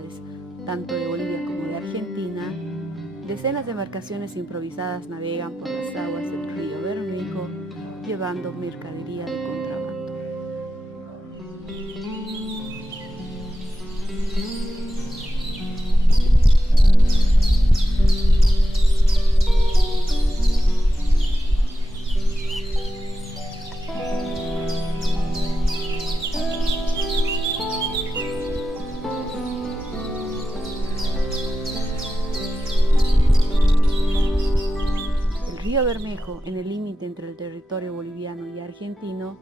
ciudades, tanto de Bolivia como de Argentina, decenas de embarcaciones improvisadas navegan por las aguas del río Bermejo llevando mercadería de contrabando. El río Bermejo, en el límite entre el territorio boliviano y argentino,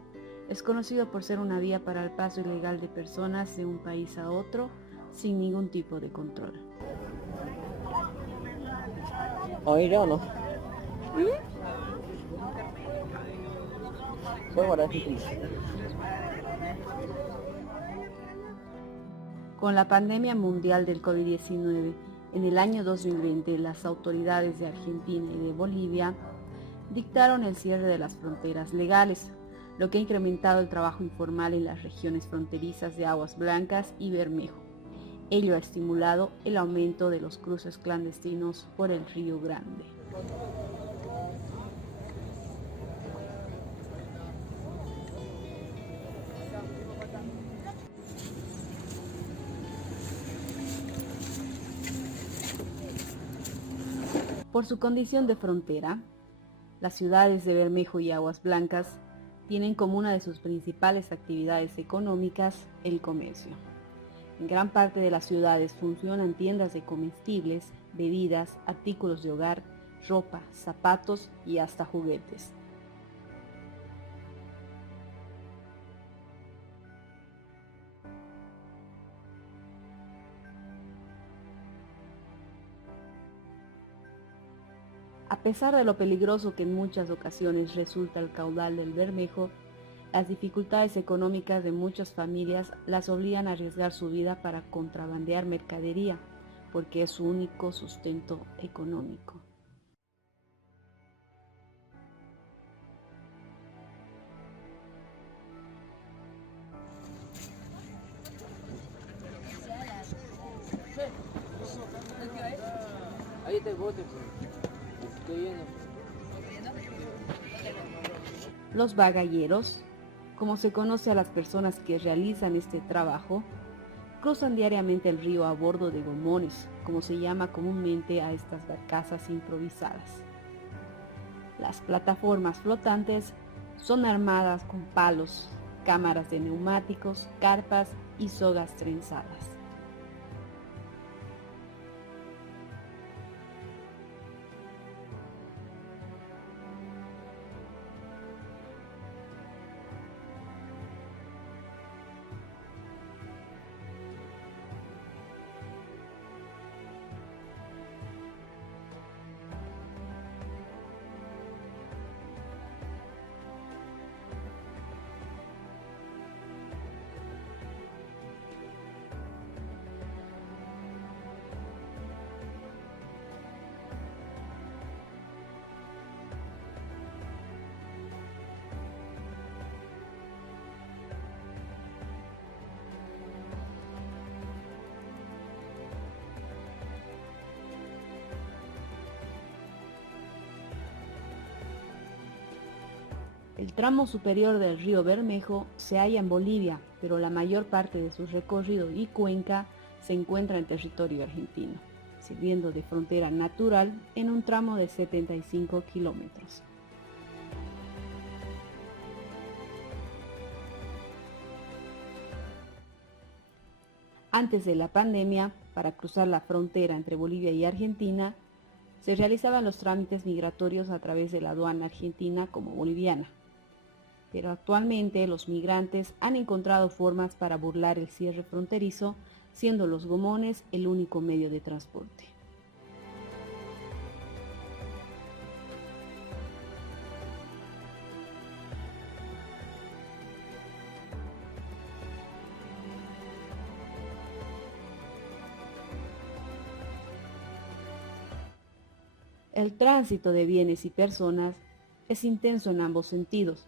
es conocido por ser una vía para el paso ilegal de personas de un país a otro sin ningún tipo de control. Oye, yo no. Soy guarachito. Con la pandemia mundial del COVID-19, en el año 2020, las autoridades de Argentina y de Bolivia dictaron el cierre de las fronteras legales, lo que ha incrementado el trabajo informal en las regiones fronterizas de Aguas Blancas y Bermejo. Ello ha estimulado el aumento de los cruces clandestinos por el Río Grande. Por su condición de frontera, las ciudades de Bermejo y Aguas Blancas tienen como una de sus principales actividades económicas el comercio. En gran parte de las ciudades funcionan tiendas de comestibles, bebidas, artículos de hogar, ropa, zapatos y hasta juguetes. A pesar de lo peligroso que en muchas ocasiones resulta el caudal del Bermejo, las dificultades económicas de muchas familias las obligan a arriesgar su vida para contrabandear mercadería, porque es su único sustento económico. Ahí está el bote, pues. Estoy viendo. Los bagalleros, como se conoce a las personas que realizan este trabajo, cruzan diariamente el río a bordo de gomones, como se llama comúnmente a estas barcazas improvisadas. Las plataformas flotantes son armadas con palos, cámaras de neumáticos, carpas y sogas trenzadas. El tramo superior del río Bermejo se halla en Bolivia, pero la mayor parte de su recorrido y cuenca se encuentra en territorio argentino, sirviendo de frontera natural en un tramo de 75 kilómetros. Antes de la pandemia, para cruzar la frontera entre Bolivia y Argentina, se realizaban los trámites migratorios a través de la aduana argentina como boliviana. Pero actualmente los migrantes han encontrado formas para burlar el cierre fronterizo, siendo los gomones el único medio de transporte. El tránsito de bienes y personas es intenso en ambos sentidos.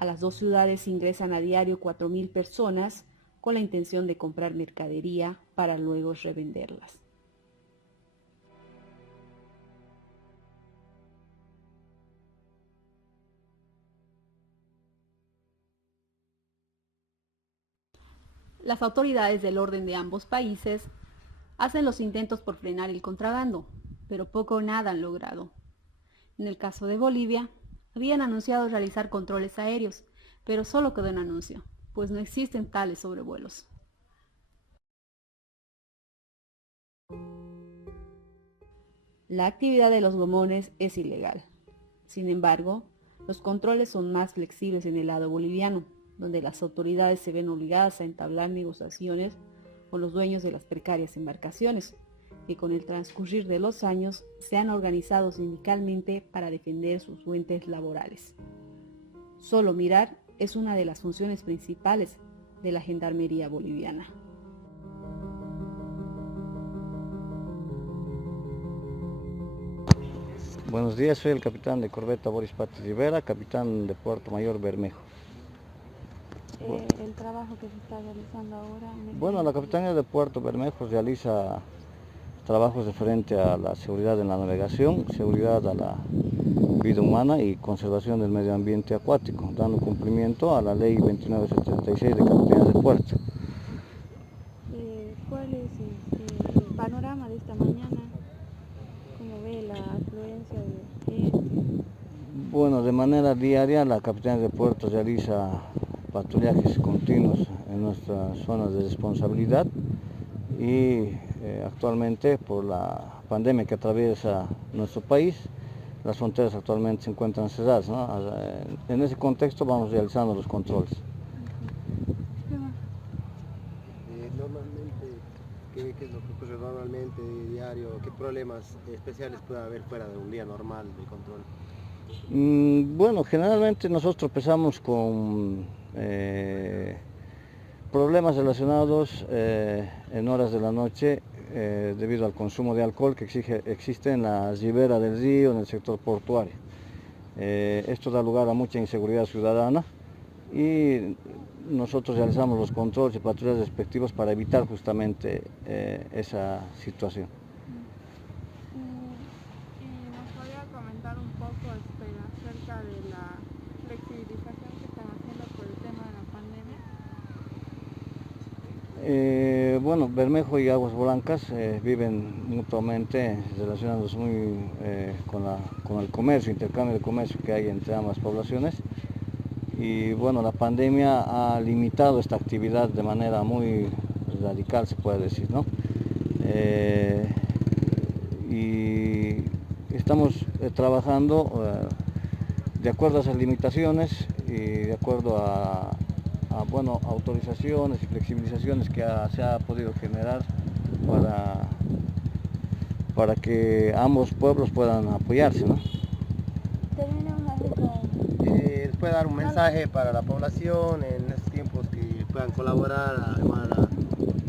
A las dos ciudades ingresan a diario 4.000 personas, con la intención de comprar mercadería para luego revenderlas. Las autoridades del orden de ambos países hacen los intentos por frenar el contrabando, pero poco o nada han logrado. En el caso de Bolivia, habían anunciado realizar controles aéreos, pero solo quedó en anuncio, pues no existen tales sobrevuelos. La actividad de los gomones es ilegal. Sin embargo, los controles son más flexibles en el lado boliviano, donde las autoridades se ven obligadas a entablar negociaciones con los dueños de las precarias embarcaciones, que con el transcurrir de los años se han organizado sindicalmente para defender sus fuentes laborales. Solo mirar es una de las funciones principales de la Gendarmería boliviana. Buenos días, soy el capitán de corbeta Boris Patti Rivera, capitán de Puerto Mayor Bermejo. El trabajo que se está realizando ahora... Bueno, la Capitanía de Puerto Bermejo realiza trabajos referentes a la seguridad en la navegación, seguridad a la vida humana y conservación del medio ambiente acuático, dando cumplimiento a la Ley 2976 de Capitanías de Puerto. ¿Cuál es el panorama de esta mañana? ¿Cómo ve la afluencia de gente? Bueno, de manera diaria la Capitanía de Puerto realiza patrullajes continuos en nuestras zonas de responsabilidad y actualmente por la pandemia que atraviesa nuestro país, las fronteras actualmente se encuentran cerradas, ¿no? En ese contexto vamos realizando los controles. Normalmente, ¿qué es lo que ocurre normalmente diario? ¿Qué problemas especiales puede haber fuera de un día normal de control? Bueno, generalmente nosotros tropezamos con problemas relacionados en horas de la noche debido al consumo de alcohol que existe en la ribera del río, en el sector portuario. Esto da lugar a mucha inseguridad ciudadana y nosotros realizamos los controles y patrullas respectivos para evitar justamente esa situación. ¿Y nos podría comentar un poco acerca de la flexibilización que están haciendo por el tema de la pandemia? Bueno, Bermejo y Aguas Blancas viven mutuamente relacionados muy con el comercio, intercambio de comercio que hay entre ambas poblaciones. Y bueno, la pandemia ha limitado esta actividad de manera muy radical, se puede decir, ¿no? Y estamos trabajando de acuerdo a esas limitaciones y de acuerdo a bueno, autorizaciones y flexibilizaciones que se ha podido generar para que ambos pueblos puedan apoyarse, ¿no? ¿Puede dar un mensaje para la población en estos tiempos que puedan colaborar además a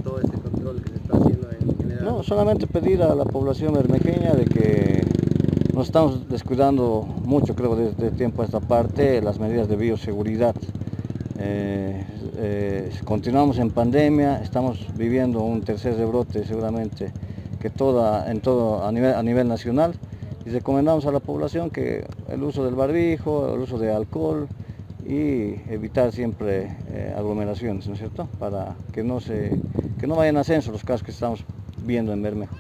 todo este control que se está haciendo en general? No, solamente pedir a la población bermejeña de que nos estamos descuidando mucho, creo, desde tiempo a esta parte, las medidas de bioseguridad. Continuamos en pandemia, estamos viviendo un tercer rebrote seguramente que a nivel nacional, y recomendamos a la población que el uso del barbijo, el uso de alcohol y evitar siempre aglomeraciones, ¿no es cierto? Para que no vayan a ascenso los casos que estamos viendo en Bermejo.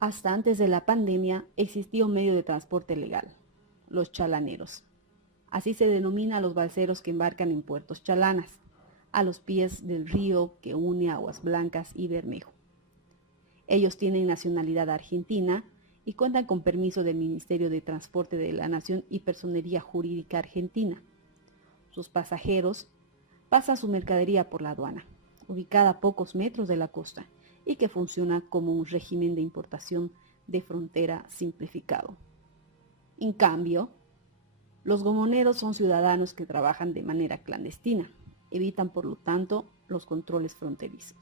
Hasta antes de la pandemia existía un medio de transporte legal, los chalaneros. Así se denomina a los balseros que embarcan en puertos chalanas, a los pies del río que une Aguas Blancas y Bermejo. Ellos tienen nacionalidad argentina y cuentan con permiso del Ministerio de Transporte de la Nación y Personería Jurídica Argentina. Sus pasajeros pasan su mercadería por la aduana, ubicada a pocos metros de la costa, y que funciona como un régimen de importación de frontera simplificado. En cambio, los gomoneros son ciudadanos que trabajan de manera clandestina, evitan por lo tanto los controles fronterizos.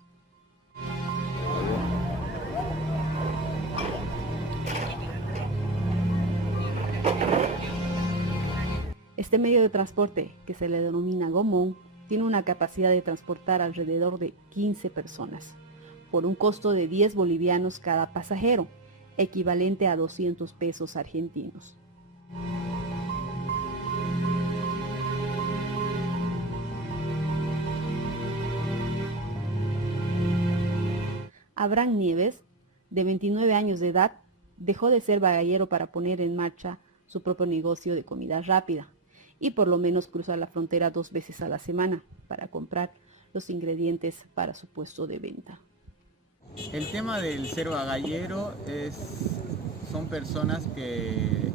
Este medio de transporte, que se le denomina gomón, tiene una capacidad de transportar alrededor de 15 personas, por un costo de 10 bolivianos cada pasajero, equivalente a 200 pesos argentinos. Abraham Nieves, de 29 años de edad, dejó de ser bagallero para poner en marcha su propio negocio de comida rápida y por lo menos cruzar la frontera 2 veces a la semana para comprar los ingredientes para su puesto de venta. El tema del ser bagallero son personas que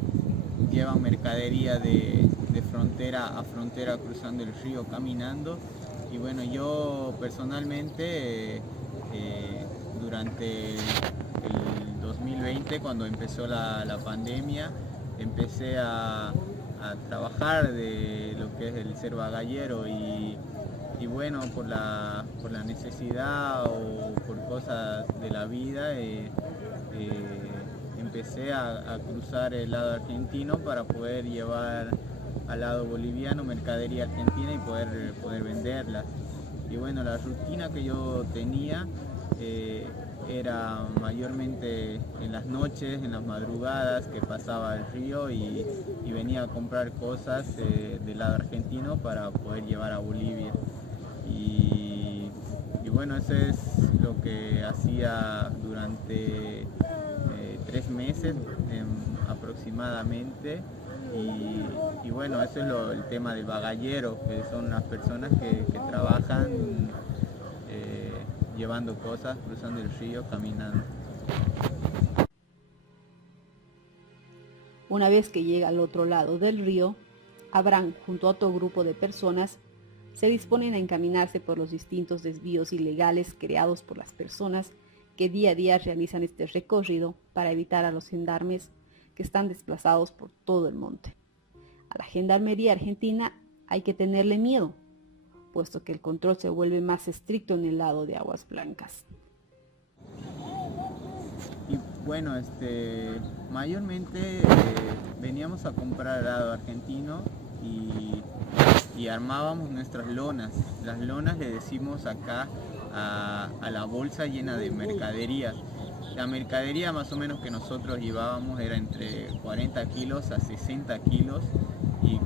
llevan mercadería de frontera a frontera cruzando el río caminando. Y bueno, yo personalmente durante el 2020, cuando empezó la pandemia, empecé a trabajar de lo que es el ser bagallero y bueno, por la necesidad o por cosas de la vida, empecé a cruzar el lado argentino para poder llevar al lado boliviano mercadería argentina y poder venderla. Y bueno, la rutina que yo tenía era mayormente en las noches, en las madrugadas que pasaba el río y venía a comprar cosas del lado argentino para poder llevar a Bolivia. Y bueno, eso es lo que hacía durante 3 meses aproximadamente. Y bueno, eso es el tema del bagallero, que son las personas que trabajan llevando cosas, cruzando el río, caminando. Una vez que llega al otro lado del río, Abraham, junto a otro grupo de personas, se disponen a encaminarse por los distintos desvíos ilegales creados por las personas que día a día realizan este recorrido para evitar a los gendarmes que están desplazados por todo el monte. A la gendarmería argentina hay que tenerle miedo, puesto que el control se vuelve más estricto en el lado de Aguas Blancas. Y bueno, mayormente veníamos a comprar al lado argentino y armábamos nuestras lonas. Las lonas le decimos acá a la bolsa llena de mercadería. La mercadería más o menos que nosotros llevábamos era entre 40 kilos a 60 kilos y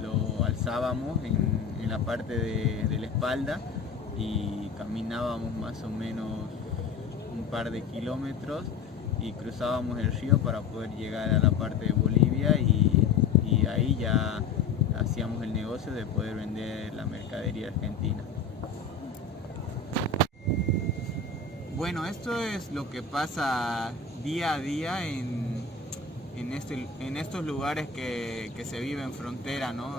lo alzábamos en la parte de la espalda y caminábamos más o menos un par de kilómetros y cruzábamos el río para poder llegar a la parte de Bolivia y ahí ya hacíamos el negocio de poder vender la mercadería argentina. Bueno, esto es lo que pasa día a día en estos lugares que se vive en frontera, ¿no?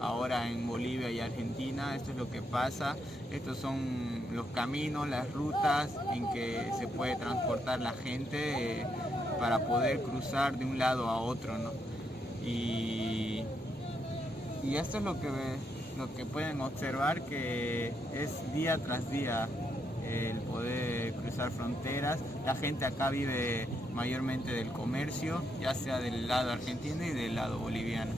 Ahora en Bolivia y Argentina, esto es lo que pasa. Estos son los caminos, las rutas en que se puede transportar la gente para poder cruzar de un lado a otro, ¿no? Y esto es lo que pueden observar, que es día tras día el poder cruzar fronteras. La gente acá vive mayormente del comercio, ya sea del lado argentino y del lado boliviano.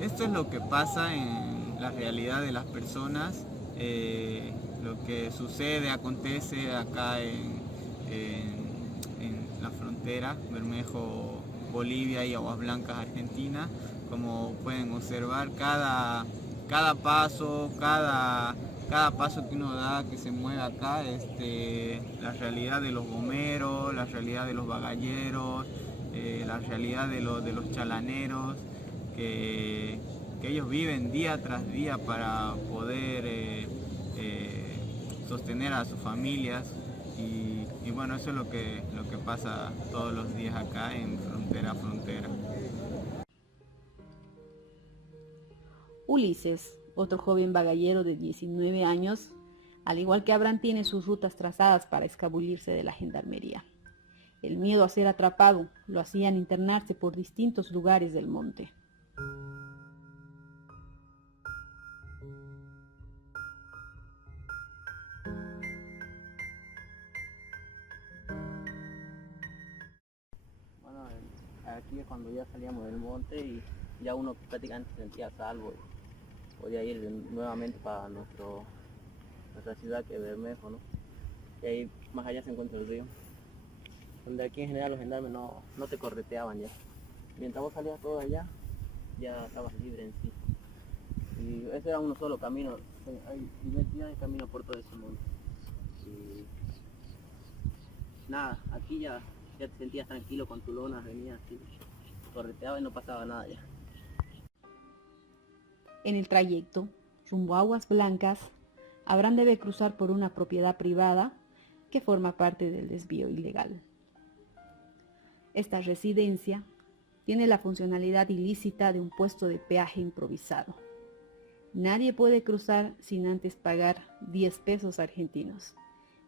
Esto es lo que pasa en la realidad de las personas, lo que sucede, acontece acá en la frontera Bermejo, Bolivia y Aguas Blancas, Argentina. Como pueden observar, cada paso, cada paso que uno da, que se mueve acá, la realidad de los gomeros, la realidad de los bagalleros, la realidad de los chalaneros, que ellos viven día tras día para poder sostener a sus familias y bueno, eso es lo que pasa todos los días acá en frontera a frontera. Ulises, otro joven bagallero de 19 años, al igual que Abraham, tiene sus rutas trazadas para escabullirse de la gendarmería. El miedo a ser atrapado lo hacían internarse por distintos lugares del monte. aquí es cuando ya salíamos del monte y ya uno prácticamente se sentía salvo y podía ir nuevamente para nuestra ciudad, que es Bermejo, ¿no? Y ahí más allá se encuentra el río, donde aquí en general los gendarmes no te correteaban ya. Mientras vos salías todo allá, ya estabas libre en sí. Y ese era uno solo camino, hay diversidad de caminos por todo ese mundo. Y nada, aquí ya te sentías tranquilo con tu lona, venías así, correteaba y no pasaba nada ya. En el trayecto, rumbo a Aguas Blancas, Abraham debe cruzar por una propiedad privada que forma parte del desvío ilegal. Esta residencia tiene la funcionalidad ilícita de un puesto de peaje improvisado. Nadie puede cruzar sin antes pagar 10 pesos argentinos,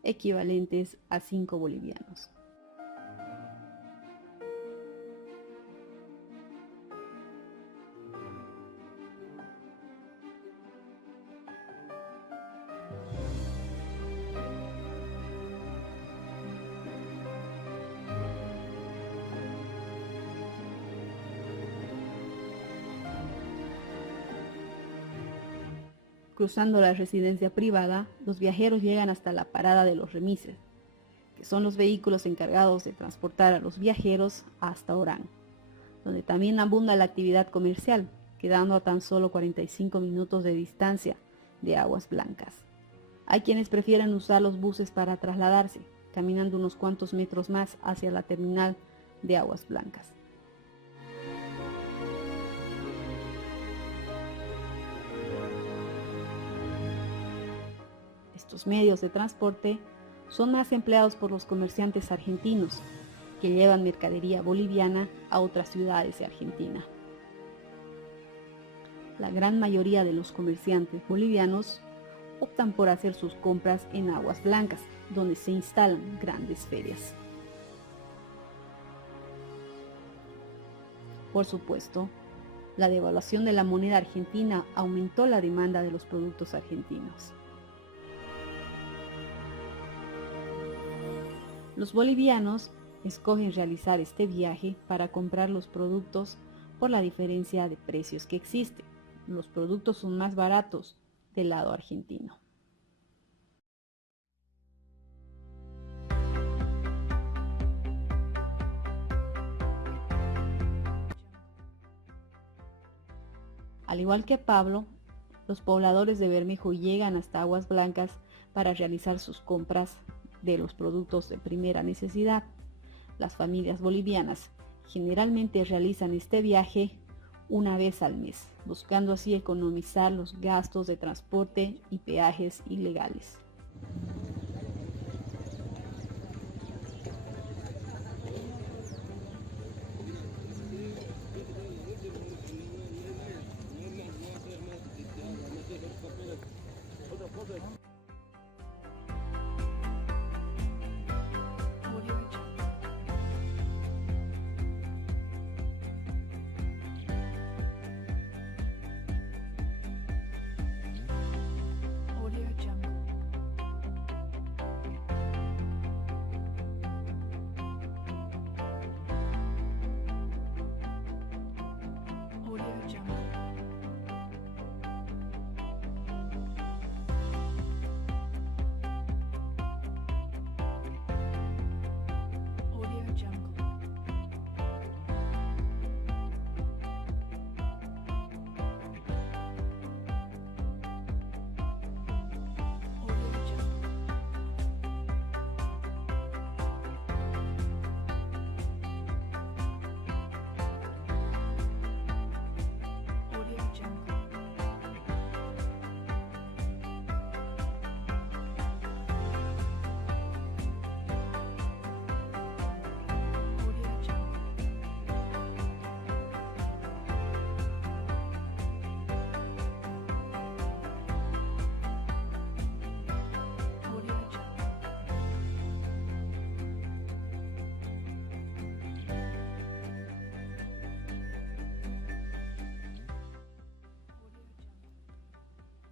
equivalentes a 5 bolivianos. Cruzando la residencia privada, los viajeros llegan hasta la parada de los remises, que son los vehículos encargados de transportar a los viajeros hasta Orán, donde también abunda la actividad comercial, quedando a tan solo 45 minutos de distancia de Aguas Blancas. Hay quienes prefieren usar los buses para trasladarse, caminando unos cuantos metros más hacia la terminal de Aguas Blancas. Estos medios de transporte son más empleados por los comerciantes argentinos, que llevan mercadería boliviana a otras ciudades de Argentina. La gran mayoría de los comerciantes bolivianos optan por hacer sus compras en Aguas Blancas, donde se instalan grandes ferias. Por supuesto, la devaluación de la moneda argentina aumentó la demanda de los productos argentinos. Los bolivianos escogen realizar este viaje para comprar los productos por la diferencia de precios que existe. Los productos son más baratos del lado argentino. Al igual que Pablo, los pobladores de Bermejo llegan hasta Aguas Blancas para realizar sus compras de los productos de primera necesidad. Las familias bolivianas generalmente realizan este viaje una vez al mes, buscando así economizar los gastos de transporte y peajes ilegales.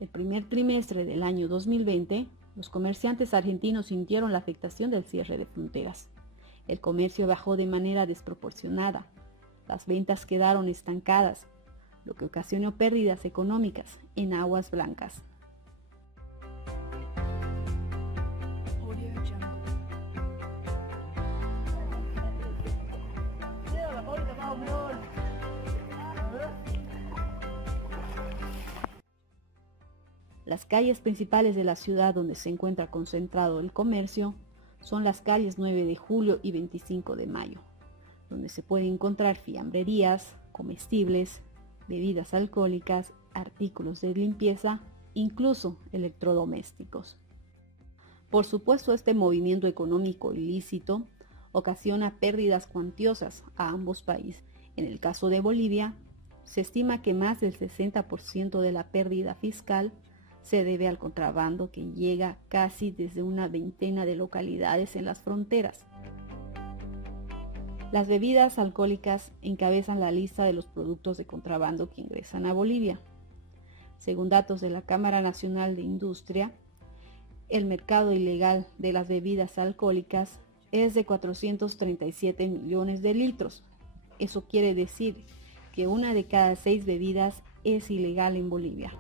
El primer trimestre del año 2020, los comerciantes argentinos sintieron la afectación del cierre de fronteras. El comercio bajó de manera desproporcionada. las ventas quedaron estancadas, lo que ocasionó pérdidas económicas en aguas blancas. Las calles principales de la ciudad donde se encuentra concentrado el comercio son las calles 9 de julio y 25 de mayo, donde se pueden encontrar fiambrerías, comestibles, bebidas alcohólicas, artículos de limpieza, incluso electrodomésticos. Por supuesto, este movimiento económico ilícito ocasiona pérdidas cuantiosas a ambos países. En el caso de Bolivia, se estima que más del 60% de la pérdida fiscal se debe al contrabando que llega casi desde una veintena de localidades en las fronteras. Las bebidas alcohólicas encabezan la lista de los productos de contrabando que ingresan a Bolivia. Según datos de la Cámara Nacional de Industria, el mercado ilegal de las bebidas alcohólicas es de 437 millones de litros. Eso quiere decir que una de cada 6 bebidas es ilegal en Bolivia.